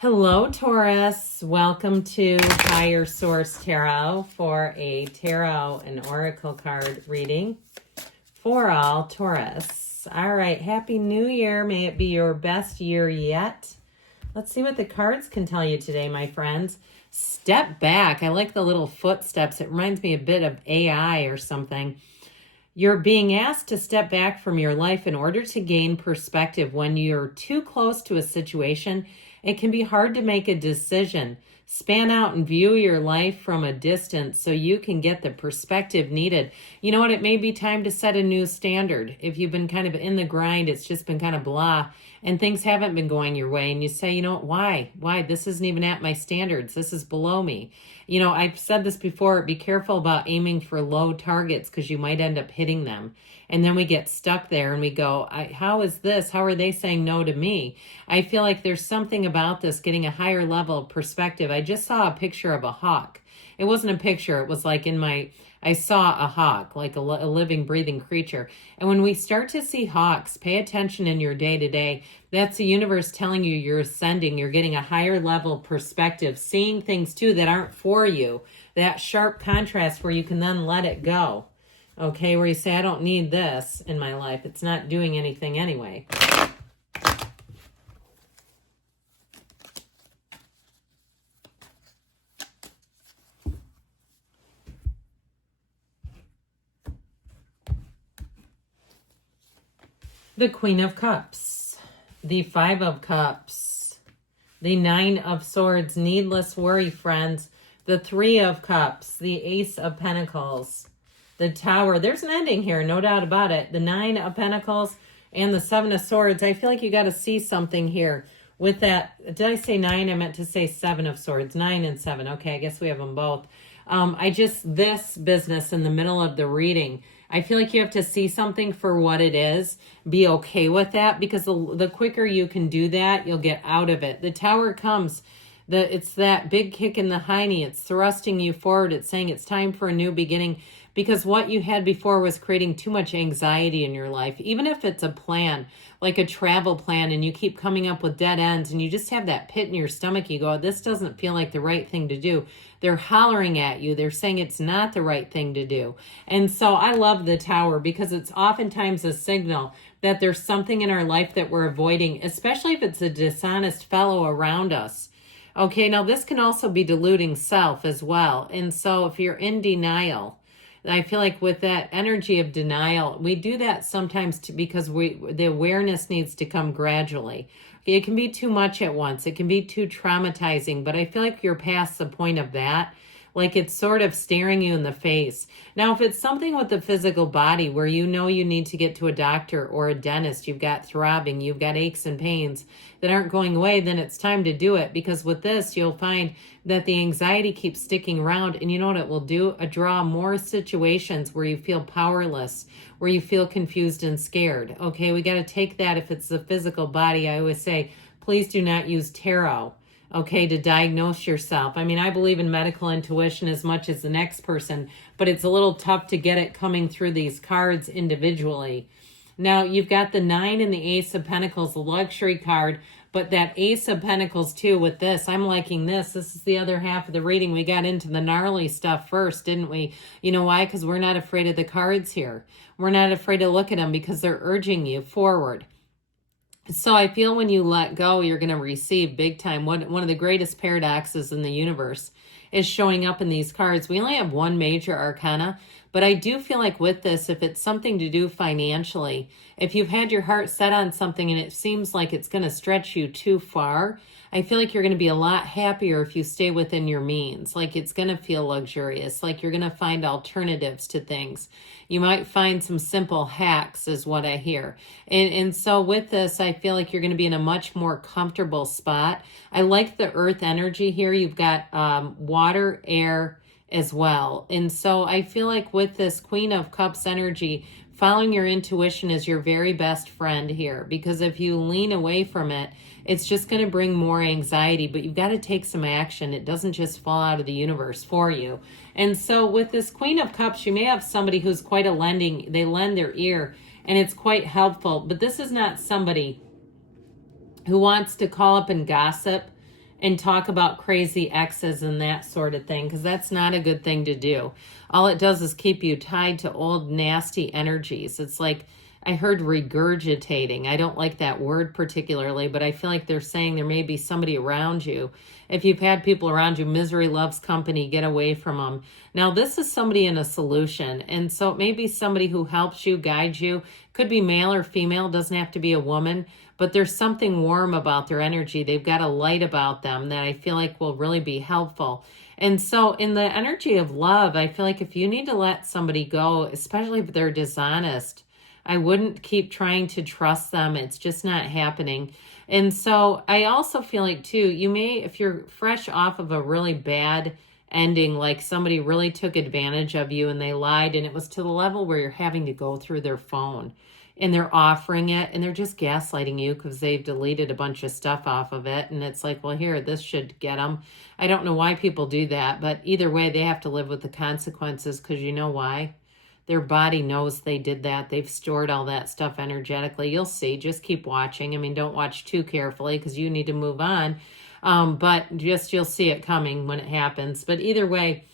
Hello, Taurus. Welcome to Higher Source Tarot for a tarot and oracle card reading for all Taurus. All right, Happy New Year. May it be your best year yet. Let's see what the cards can tell you today, my friends. Step back. I like the little footsteps. It reminds me a bit of AI or something. You're being asked to step back from your life in order to gain perspective. When you're too close to a situation, it can be hard to make a decision. Span out and view your life from a distance so you can get the perspective needed. You know what? It may be time to set a new standard. If you've been kind of in the grind, it's just been kind of blah, and things haven't been going your way, and you say, you know what, why? This isn't even at my standards. This is below me. You know, I've said this before, be careful about aiming for low targets because you might end up hitting them. And then we get stuck there and we go, how is this? How are they saying no to me? I feel like there's something about this, getting a higher level of perspective. I just saw a picture of a hawk. It wasn't a picture. It was like I saw a hawk, like a living, breathing creature. And when we start to see hawks, pay attention in your day-to-day. That's the universe telling you you're ascending. You're getting a higher level perspective, seeing things too that aren't for you. That sharp contrast where you can then let it go. Okay, where you say, I don't need this in my life. It's not doing anything anyway. The Queen of Cups, the Five of Cups, the Nine of Swords, needless worry, friends, the Three of Cups, the Ace of Pentacles, the Tower. There's an ending here, no doubt about it. The Nine of Pentacles and the Seven of Swords. I feel like you got to see something here with that. Did I say nine? I meant to say Seven of Swords. 9 and 7. Okay, I guess we have them both. This business in the middle of the reading, I feel like you have to see something for what it is. Be okay with that, because the quicker you can do that, you'll get out of it. The Tower comes. It's that big kick in the hiney. It's thrusting you forward. It's saying it's time for a new beginning, because what you had before was creating too much anxiety in your life. Even if it's a plan, like a travel plan, and you keep coming up with dead ends and you just have that pit in your stomach, you go, this doesn't feel like the right thing to do. They're hollering at you. They're saying it's not the right thing to do. And so I love the Tower, because it's oftentimes a signal that there's something in our life that we're avoiding, especially if it's a dishonest fellow around us. Okay, now this can also be deluding self as well. And so if you're in denial, I feel like with that energy of denial, we do that sometimes because the awareness needs to come gradually. It can be too much at once. It can be too traumatizing, but I feel like you're past the point of that. Like it's sort of staring you in the face. Now, if it's something with the physical body where you know you need to get to a doctor or a dentist, you've got throbbing, you've got aches and pains that aren't going away, then it's time to do it. Because with this, you'll find that the anxiety keeps sticking around. And you know what it will do? Draw more situations where you feel powerless, where you feel confused and scared. Okay, we got to take that. If it's the physical body, I always say, please do not use tarot, okay, to diagnose yourself. I mean, I believe in medical intuition as much as the next person, but it's a little tough to get it coming through these cards individually. Now, you've got the 9 and the Ace of Pentacles, the luxury card, but that Ace of Pentacles too with this, I'm liking this. This is the other half of the reading. We got into the gnarly stuff first, didn't we? You know why? Because we're not afraid of the cards here. We're not afraid to look at them because they're urging you forward. So I feel when you let go, you're going to receive big time. One of the greatest paradoxes in the universe is showing up in these cards. We only have one major arcana, but I do feel like with this, if it's something to do financially, if you've had your heart set on something and it seems like it's going to stretch you too far, I feel like you're going to be a lot happier if you stay within your means. Like it's going to feel luxurious. Like you're going to find alternatives to things. You might find some simple hacks is what I hear. And so with this, I feel like you're going to be in a much more comfortable spot. I like the earth energy here. You've got water, air as well. And so I feel like with this Queen of Cups energy, following your intuition is your very best friend here, because if you lean away from it, it's just going to bring more anxiety, but you've got to take some action. It doesn't just fall out of the universe for you. And so with this Queen of Cups, you may have somebody who's quite they lend their ear, and it's quite helpful, but this is not somebody who wants to call up and gossip and talk about crazy exes and that sort of thing, because that's not a good thing to do. All it does is keep you tied to old nasty energies. It's like, I heard regurgitating. I don't like that word particularly, but I feel like they're saying there may be somebody around you. If you've had people around you, misery loves company, get away from them. Now, this is somebody in a solution. And so it may be somebody who helps you, guides you. Could be male or female, doesn't have to be a woman, but there's something warm about their energy. They've got a light about them that I feel like will really be helpful. And so in the energy of love, I feel like if you need to let somebody go, especially if they're dishonest, I wouldn't keep trying to trust them. It's just not happening. And so I also feel like too, you may, if you're fresh off of a really bad ending, like somebody really took advantage of you and they lied, and it was to the level where you're having to go through their phone and they're offering it and they're just gaslighting you because they've deleted a bunch of stuff off of it. And it's like, well, here, this should get them. I don't know why people do that, but either way, they have to live with the consequences, because you know why? Their body knows they did that. They've stored all that stuff energetically. You'll see. Just keep watching. I mean, don't watch too carefully because you need to move on. But just you'll see it coming when it happens. But either way,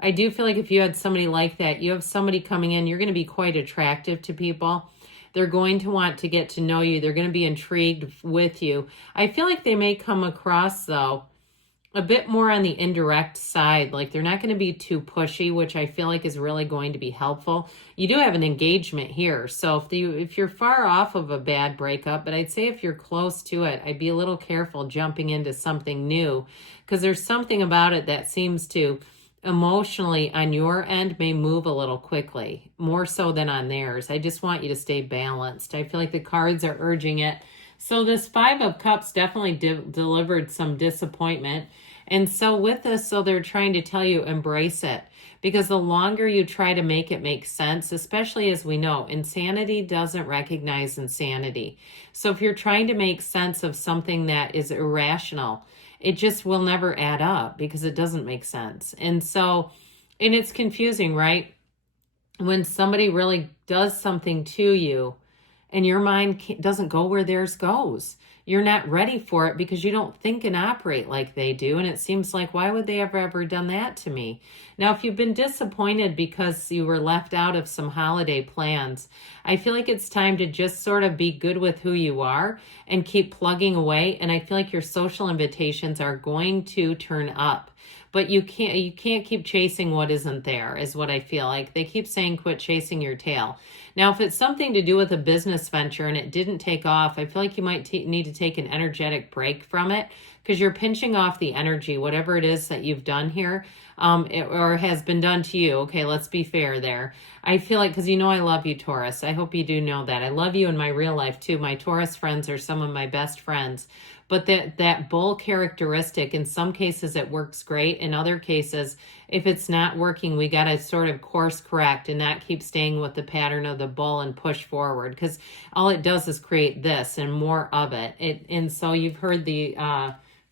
I do feel like if you had somebody like that, you have somebody coming in, you're going to be quite attractive to people. They're going to want to get to know you. They're going to be intrigued with you. I feel like they may come across, though, a bit more on the indirect side. Like they're not going to be too pushy, which I feel like is really going to be helpful. You do have an engagement here. So if you're far off of a bad breakup, but I'd say if you're close to it, I'd be a little careful jumping into something new, because there's something about it that seems to emotionally on your end may move a little quickly, more so than on theirs. I just want you to stay balanced. I feel like the cards are urging it. So this Five of Cups definitely delivered some disappointment. And so with this, so they're trying to tell you, embrace it. Because the longer you try to make it make sense, especially as we know, insanity doesn't recognize insanity. So if you're trying to make sense of something that is irrational, it just will never add up because it doesn't make sense. And so, and it's confusing, right? When somebody really does something to you, and your mind doesn't go where theirs goes. You're not ready for it because you don't think and operate like they do. And it seems like, why would they have ever done that to me? Now, if you've been disappointed because you were left out of some holiday plans, I feel like it's time to just sort of be good with who you are and keep plugging away. And I feel like your social invitations are going to turn up. But you can't keep chasing what isn't there, is what I feel like. They keep saying quit chasing your tail. Now, if it's something to do with a business venture and it didn't take off, I feel like you might need to take an energetic break from it, because you're pinching off the energy, whatever it is that you've done here, or has been done to you. Okay, let's be fair there. I feel like, because you know I love you, Taurus. I hope you do know that. I love you in my real life too. My Taurus friends are some of my best friends. But that bull characteristic, in some cases it works great. In other cases, if it's not working, we got to sort of course correct and not keep staying with the pattern of the bull and push forward, because all it does is create this and more of it. And so you've heard the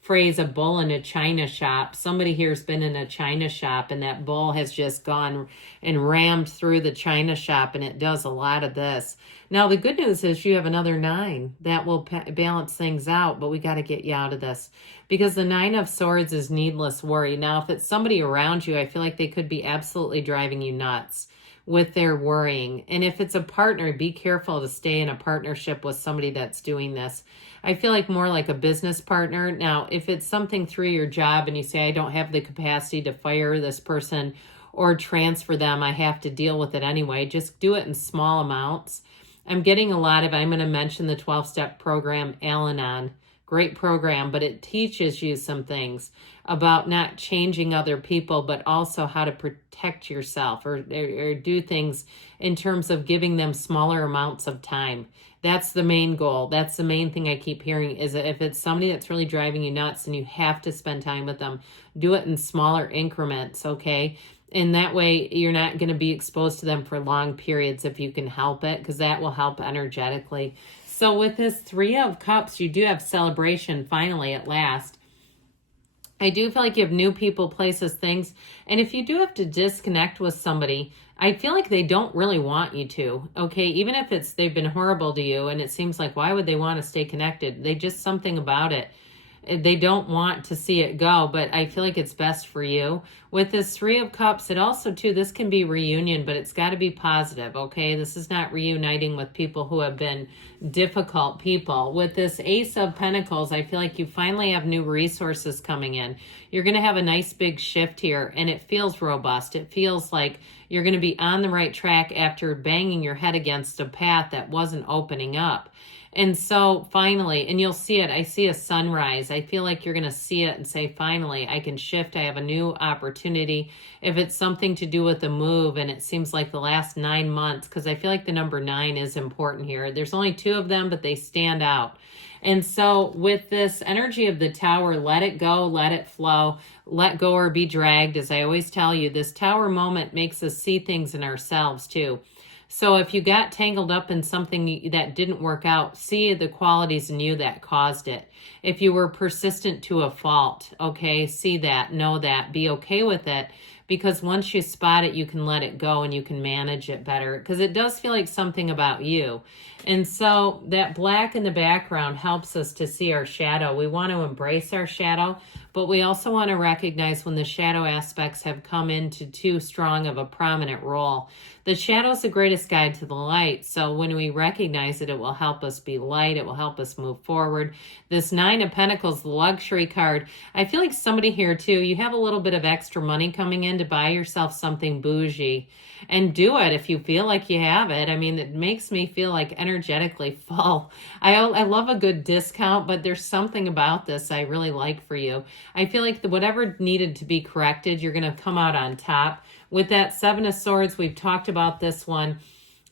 phrase, a bull in a china shop. Somebody here's been in a china shop and that bull has just gone and rammed through the china shop, and it does a lot of this. Now, the good news is you have another 9 that will balance things out, but we got to get you out of this, because the 9 of Swords is needless worry. Now, if it's somebody around you, I feel like they could be absolutely driving you nuts with their worrying. And if it's a partner, be careful to stay in a partnership with somebody that's doing this. I feel like more like a business partner. Now, if it's something through your job and you say, I don't have the capacity to fire this person or transfer them, I have to deal with it anyway, just do it in small amounts. I'm getting a lot of, I'm going to mention the 12-step program, Al-Anon. Great program, but it teaches you some things about not changing other people, but also how to protect yourself or do things in terms of giving them smaller amounts of time. That's the main goal. That's the main thing I keep hearing, is that if it's somebody that's really driving you nuts and you have to spend time with them, do it in smaller increments, okay? And that way you're not going to be exposed to them for long periods if you can help it, because that will help energetically. So with this 3 of Cups, you do have celebration finally at last. I do feel like you have new people, places, things. And if you do have to disconnect with somebody, I feel like they don't really want you to, okay? Even if they've been horrible to you and it seems like, why would they want to stay connected? They just, something about it. They don't want to see it go, but I feel like it's best for you. With this Three of Cups, it also, too, this can be reunion, but it's got to be positive, okay? This is not reuniting with people who have been difficult people. With this Ace of Pentacles, I feel like you finally have new resources coming in. You're going to have a nice big shift here, and it feels robust. It feels like you're going to be on the right track after banging your head against a path that wasn't opening up. And so finally, and you'll see it, I see a sunrise. I feel like you're going to see it and say, finally, I can shift. I have a new opportunity. If it's something to do with a move, and it seems like the last 9 months, because I feel like the number 9 is important here. There's only 2 of them, but they stand out. And so with this energy of the Tower, let it go, let it flow, let go or be dragged. As I always tell you, this Tower moment makes us see things in ourselves too. So if you got tangled up in something that didn't work out, see the qualities in you that caused it. If you were persistent to a fault, okay, see that, know that, be okay with it. Because once you spot it, you can let it go and you can manage it better. Because it does feel like something about you. And so that black in the background helps us to see our shadow. We want to embrace our shadow, but we also want to recognize when the shadow aspects have come into too strong of a prominent role. The shadow is the greatest guide to the light. So when we recognize it, it will help us be light. It will help us move forward. This 9 of Pentacles, the luxury card. I feel like somebody here too, you have a little bit of extra money coming in to buy yourself something bougie. And do it if you feel like you have it. I mean, it makes me feel like energetically full. I love a good discount, but there's something about this I really like for you. I feel like whatever needed to be corrected, you're going to come out on top. With that 7 of Swords, we've talked about this one.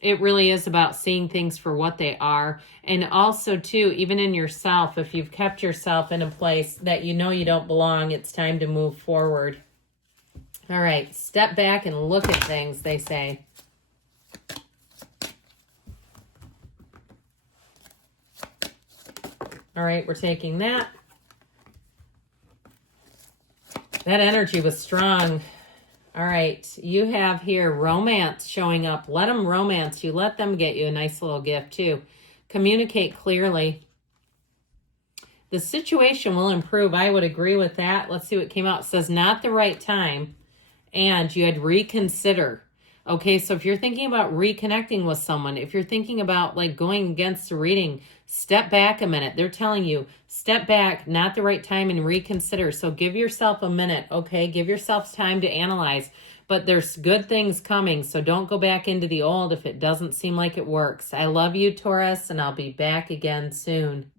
It really is about seeing things for what they are. And also, too, even in yourself, if you've kept yourself in a place that you know you don't belong, it's time to move forward. All right, step back and look at things, they say. All right, we're taking that. That energy was strong. All right, you have here romance showing up. Let them romance you. Let them get you a nice little gift, too. Communicate clearly. The situation will improve. I would agree with that. Let's see what came out. It says not the right time. And you had reconsider. Okay, so if you're thinking about reconnecting with someone, if you're thinking about like going against a reading, step back a minute. They're telling you, step back, not the right time, and reconsider. So give yourself a minute, okay? Give yourself time to analyze. But there's good things coming, so don't go back into the old if it doesn't seem like it works. I love you, Taurus, and I'll be back again soon.